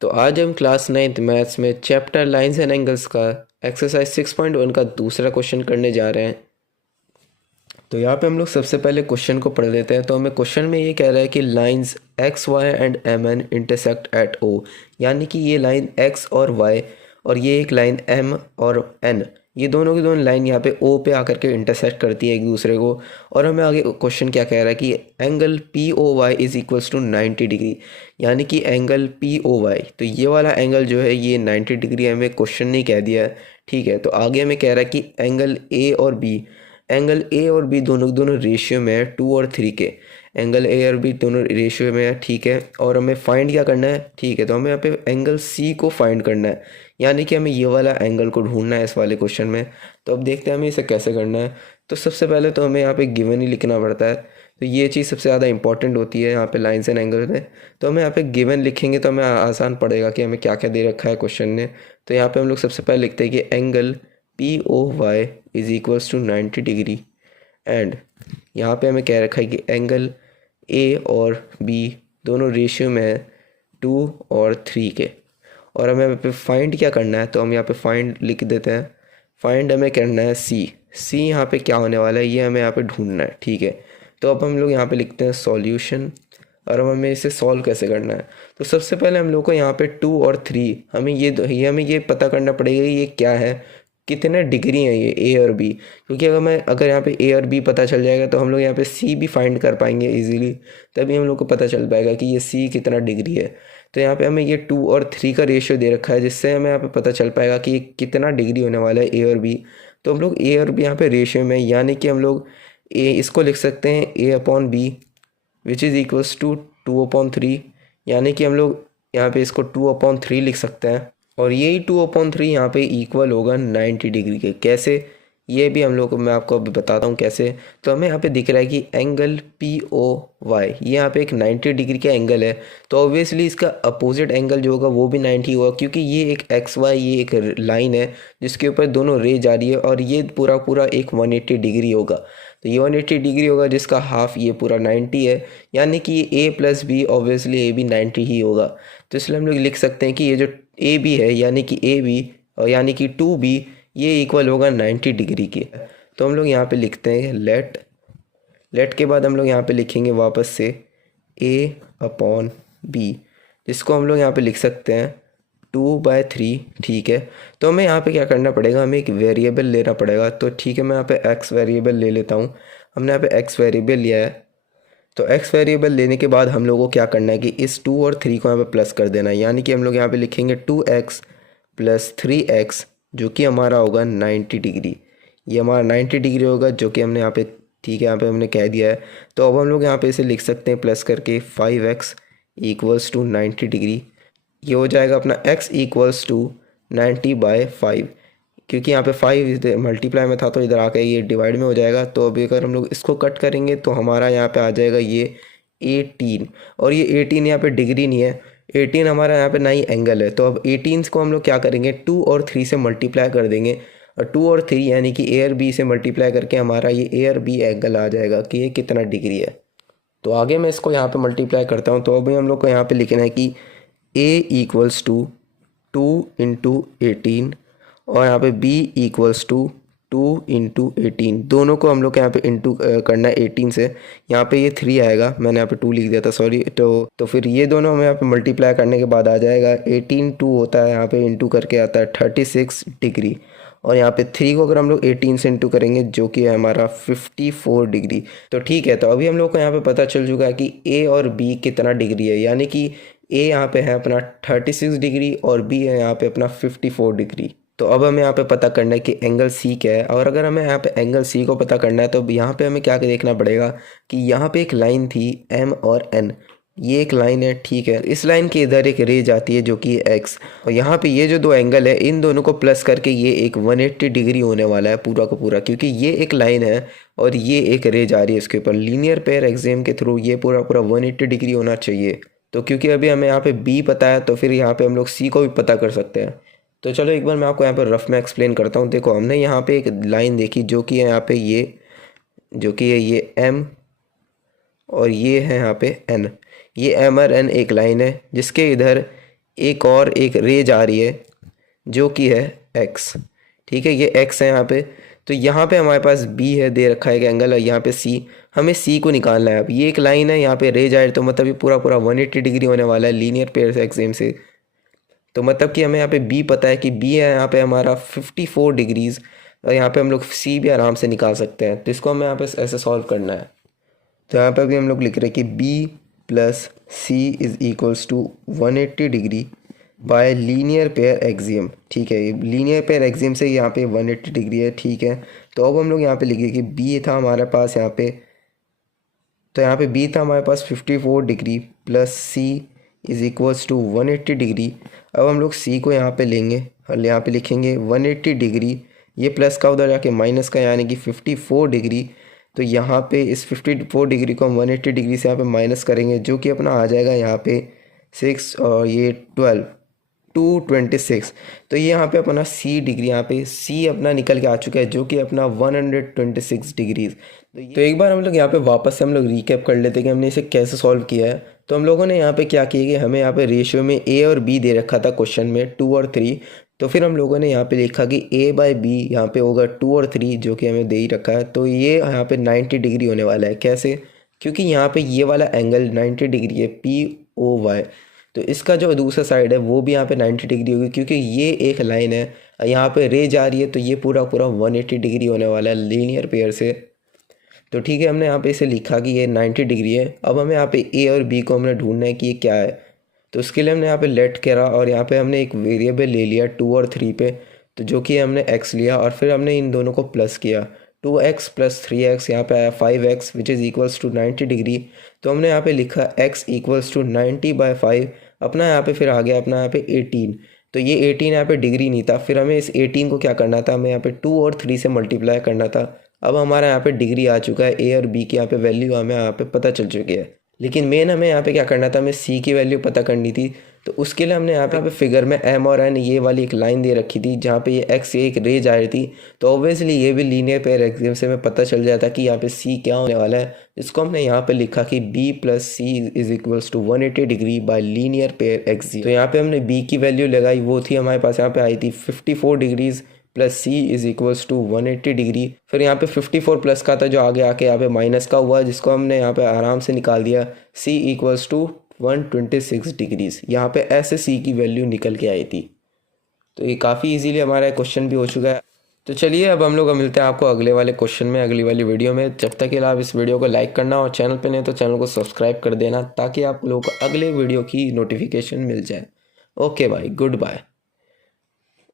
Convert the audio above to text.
तो आज हम क्लास 9th मैथ्स में चैप्टर लाइंस एंड एंगल्स का एक्सरसाइज 6.1 का दूसरा क्वेश्चन करने जा रहे हैं। तो यहाँ पे हम लोग सबसे पहले क्वेश्चन को पढ़ लेते हैं। तो हमें क्वेश्चन में ये कह रहा है कि lines X Y and M N intersect at O, यानी कि ये लाइन एक्स और वाई और ये एक लाइन एम और एन, ये दोनों की दोनों लाइन यहाँ पे ओ पे आकर के इंटरसेक्ट करती है एक दूसरे को। और हमें आगे क्वेश्चन क्या कह रहा है कि angle P O Y is equals to 90 degree, यानी कि एंगल पी ओ वाई, तो ये वाला एंगल जो है ये 90 डिग्री हमें क्वेश्चन ने कह दिया है। ठीक है, तो आगे हमें कह रहा है कि एंगल ए और बी दोनों दोनों रेशियो में है 2 और 3 के। एंगल ए और बी दोनों रेशियो में है, ठीक है। और हमें फाइंड क्या करना है, ठीक है, तो हमें यहाँ पे एंगल सी को फाइंड करना है, यानी कि हमें ये वाला एंगल को ढूंढना है इस वाले क्वेश्चन में। तो अब देखते हैं हमें इसे कैसे करना है। तो सबसे पहले तो हमें यहाँ पे गिवन ही लिखना पड़ता है। तो ये चीज़ सबसे ज़्यादा इंपॉर्टेंट होती है यहाँ पे लाइन्स एंड एंगल में। तो हमें यहाँ पे गिवन लिखेंगे तो हमें आसान पड़ेगा कि हमें क्या क्या दे रखा है क्वेश्चन ने। तो यहाँ पे हम लोग सबसे पहले लिखते हैं कि angle P O Y is equals to 90 degree and यहाँ पे हमें कह रखा है कि एंगल ए और बी दोनों रेशियो में है 2 और 3 के। और हमें यहाँ पे फाइंड क्या करना है, तो हम यहाँ पे फाइंड लिख देते हैं। फाइंड हमें करना है सी यहाँ पे क्या होने वाला है ये हमें यहाँ पे ढूंढना है, ठीक है। तो अब हम लोग यहाँ पे लिखते हैं सॉल्यूशन, और अब हमें इसे सॉल्व कैसे करना है। तो सबसे पहले हम लोग को यहाँ पे 2 और 3 हमें ये पता करना पड़ेगा ये क्या है, कितने डिग्री है ये ए और बी। क्योंकि अगर यहाँ पे ए और बी पता चल जाएगा तो हम लोग यहाँ पे सी भी फाइंड कर पाएंगे इजीली, तभी हम लोग को पता चल पाएगा कि ये सी कितना डिग्री है। तो यहाँ पे हमें ये 2 और 3 का रेशियो दे रखा है, जिससे हमें यहाँ पे पता चल पाएगा कि ये कितना डिग्री होने वाला है ए और बी। तो हम लोग ए और बी यहाँ पे रेशियो में, यानी कि हम लोग इसको लिख सकते हैं A upon B which is equals to 2/3, यानी कि हम लोग यहाँ पे इसको 2/3 लिख सकते हैं। और यही 2/3 यहाँ पे इक्वल होगा 90 डिग्री के। कैसे, ये भी हम लोग को मैं आपको अभी बताता हूँ कैसे। तो हमें यहाँ पे दिख रहा है कि एंगल पी ओ वाई ये यहाँ पे एक 90 डिग्री का एंगल है, तो ऑब्वियसली इसका अपोजिट एंगल जो होगा वो भी 90 होगा, क्योंकि ये एक एक्स वाई ये एक लाइन है जिसके ऊपर दोनों रे जा रही है, और ये पूरा पूरा एक 180 डिग्री होगा। तो ये 180 डिग्री होगा जिसका हाफ ये पूरा 90 है, यानी कि ये ए प्लस बी, ऑब्वियसली ए भी 90 ही होगा। तो इसलिए हम लोग लिख सकते हैं कि ये जो ए बी है, यानी कि ए बी और यानी कि 2b, ये इक्वल होगा 90 डिग्री के। तो हम लोग यहाँ पे लिखते हैं लेट के बाद हम लोग यहाँ पे लिखेंगे वापस से a अपॉन बी, जिसको हम लोग यहाँ पे लिख सकते हैं 2/3, ठीक है। तो हमें यहाँ पे क्या करना पड़ेगा, हमें एक वेरिएबल लेना पड़ेगा। तो ठीक है, मैं यहाँ पे x वेरिएबल ले लेता हूँ। हमने यहाँ पे x वेरिएबल लिया है। तो x वेरिएबल लेने के बाद हम लोगों को क्या करना है कि इस 2 और 3 को यहाँ पे प्लस कर देना है, यानी कि हम लोग यहाँ पे लिखेंगे 2x प्लस 3x, जो कि हमारा होगा 90 डिग्री। ये हमारा 90 डिग्री होगा, जो कि हमने यहाँ पे, ठीक है, यहाँ पे हमने कह दिया है। तो अब हम लोग यहाँ पे इसे लिख सकते हैं प्लस करके 5x इक्वल्स टू 90 डिग्री। ये हो जाएगा अपना x इक्वल्स टू 90/5, क्योंकि यहाँ पे 5 मल्टीप्लाई में था तो इधर आके ये डिवाइड में हो जाएगा। तो अभी अगर हम लोग इसको कट करेंगे तो हमारा यहाँ पे आ जाएगा ये 18, और ये 18 यहाँ पे डिग्री नहीं है, 18 हमारा यहाँ पे नई एंगल है। तो अब 18 को हम लोग क्या करेंगे, 2 और 3 से मल्टीप्लाई कर देंगे, और 2 और 3 यानी कि ए और बी से मल्टीप्लाई करके हमारा ये ए और बी एंगल आ जाएगा कि ये कितना डिग्री है। तो आगे मैं इसको यहाँ पे मल्टीप्लाई करता हूँ। तो अभी हम लोग को यहाँ पे लिखना है कि a इक्वल्स टू 2 इंटू 18, और यहाँ पे b इक्वल्स टू 2 इंटू 18, दोनों को हम लोग को यहाँ पे इंटू करना है 18 से। यहाँ पे ये 3 आएगा, मैंने यहाँ पे 2 लिख दिया था, सॉरी। तो फिर ये दोनों हमें यहाँ पे मल्टीप्लाई करने के बाद आ जाएगा 18, 2 होता है यहाँ पे इंटू करके आता है 36 डिग्री। और यहाँ पे 3 को अगर हम लोग 18 से इंटू करेंगे, जो कि है हमारा 54 डिग्री। तो ठीक है, तो अभी हम लोग को यहाँ पे पता चल चुका है कि ए और बी कितना डिग्री है, यानी कि ए यहाँ पे है अपना 36 डिग्री और बी है यहाँ पे अपना 54 डिग्री। तो अब हमें यहाँ पे पता करना है कि एंगल सी क्या है। और अगर हमें यहाँ पे एंगल सी को पता करना है तो यहाँ पे हमें क्या देखना पड़ेगा कि यहाँ पे एक लाइन थी एम और एन, ये एक लाइन है, ठीक है। इस लाइन के इधर एक रे जाती है जो कि एक्स, और यहाँ पे ये जो दो एंगल है इन दोनों को प्लस करके ये एक 180 डिग्री होने वाला है पूरा का पूरा, क्योंकि ये एक लाइन है और ये एक रे जा रही है इसके ऊपर। लीनियर पेयर एग्जाम के थ्रू ये पूरा पूरा 180 डिग्री होना चाहिए। तो क्योंकि अभी हमें यहाँ पे बी पता है तो फिर यहाँ पे हम लोग सी को भी पता कर सकते हैं। तो चलो एक बार मैं आपको यहाँ पे रफ में एक्सप्लेन करता हूँ। देखो, हमने यहाँ पे एक लाइन देखी जो कि है यहाँ पे ये, जो कि है ये एम, और ये है यहाँ पे एन। ये एम और एन एक लाइन है जिसके इधर एक और एक रे जा रही है जो कि है x, ठीक है, ये x है यहाँ पे। तो यहाँ पे हमारे पास b है, दे रखा है एक एंगल, और यहाँ पे c, हमें c को निकालना है। अब ये एक लाइन है, यहाँ पे रे जा रही है, तो मतलब ये पूरा पूरा 180 डिग्री होने वाला है लीनियर पेयर से एक्सियम से। तो मतलब कि हमें यहाँ पे b पता है कि b है यहाँ पे हमारा 54 डिग्रीज, और यहाँ पे हम लोग c भी आराम से निकाल सकते हैं। तो इसको हमें यहाँ पे ऐसे सॉल्व करना है। तो यहाँ पे अभी हम लोग लिख रहे हैं कि b plus C is equals to 180 degree by linear pair axiom, ठीक है। लीनियर पेयर एक्सियम से यहाँ पे 180 डिग्री है, ठीक है। तो अब हम लोग यहाँ पे लिखे कि b था हमारे पास यहाँ पे, तो यहाँ पे b था हमारे पास 54 degree plus c is equals to 180 degree. अब हम लोग c को यहाँ पे लेंगे और यहाँ पे लिखेंगे 180 डिग्री, ये प्लस का उधर जाके माइनस का, यानी कि 54 डिग्री। तो यहाँ पे इस 54 डिग्री को हम 180 डिग्री से यहाँ पे माइनस करेंगे, जो कि अपना आ जाएगा यहाँ पे 6 और ये 12, 226। तो ये यहाँ पे अपना c डिग्री, यहाँ पे c अपना निकल के आ चुका है, जो कि अपना 126 डिग्रीज। तो एक बार हम लोग यहाँ पे वापस से हम लोग रिकैप कर लेते हैं कि हमने इसे कैसे सॉल्व किया है। तो हम लोगों ने यहाँ पे क्या किया कि हमें यहाँ पे रेशियो में a और b दे रखा था क्वेश्चन में 2 और 3। तो फिर हम लोगों ने यहाँ पे लिखा कि a बाई बी यहाँ पे होगा 2 और 3, जो कि हमें दे ही रखा है। तो ये यहाँ पे 90 डिग्री होने वाला है। कैसे? क्योंकि यहाँ पे ये वाला एंगल 90 डिग्री है, POY। तो इसका जो दूसरा साइड है वो भी यहाँ पे 90 डिग्री होगी, क्योंकि ये एक लाइन है, यहाँ पे रे जा रही है, तो ये पूरा पूरा 180 डिग्री होने वाला है लीनियर पेयर से। तो ठीक है, हमने यहाँ पे इसे लिखा कि ये 90 डिग्री है। अब हमें यहाँ पे a और b को हमने ढूंढना है कि ये क्या है। तो उसके लिए हमने यहाँ पे लेट करा, और यहाँ पे हमने एक वेरिएबल ले लिया 2 और 3 पे, तो जो कि हमने x लिया, और फिर हमने इन दोनों को प्लस किया। 2x प्लस 3x, यहाँ पे आया 5x which is equals to 90 degree. तो हमने यहाँ पे लिखा x इक्वल्स टू 90/5। अपना यहाँ पे फिर आ गया अपना यहाँ पे 18। तो ये 18 यहाँ पे डिग्री नहीं था, फिर हमें इस 18 को क्या करना था, हमें यहाँ पे 2 और 3 से मल्टीप्लाई करना था। अब हमारा यहाँ पे डिग्री आ चुका है, a और b की यहाँ पे वैल्यू हमें यहाँ पे पता चल चुकी है। लेकिन मेन हमें यहाँ पे क्या करना था, हमें c की वैल्यू पता करनी थी। तो उसके लिए हमने यहाँ पे फिगर में m और n ये वाली एक लाइन दे रखी थी, जहाँ पे ये x ये एक रे जा रही थी। तो ऑब्वियसली ये भी लीनियर पेयर एक्सियम से हमें पता चल जाता कि यहाँ पे c क्या होने वाला है। इसको हमने यहाँ पे लिखा कि b plus C is equals to 180 degree by linear pair axiom. तो यहाँ पे हमने b की वैल्यू लगाई, वो थी हमारे पास यहाँ पे आई थी 54 degrees plus C is equals to 180 degree. फिर यहाँ पे 54 प्लस का था जो आगे आके यहाँ पे माइनस का हुआ, जिसको हमने यहाँ पे आराम से निकाल दिया, c इक्वल्स टू 126 डिग्रीज। यहाँ पे ऐसे c की वैल्यू निकल के आई थी। तो ये काफ़ी इजीली हमारा क्वेश्चन भी हो चुका है। तो चलिए अब हम लोग मिलते हैं आपको अगले वाले क्वेश्चन में, अगली वाली वीडियो में। जब तक के लिए आप इस वीडियो को लाइक करना, और चैनल पे नहीं तो चैनल को सब्सक्राइब कर देना, ताकि आप लोगों को अगले वीडियो की नोटिफिकेशन मिल जाए। ओके भाई, गुड बाय।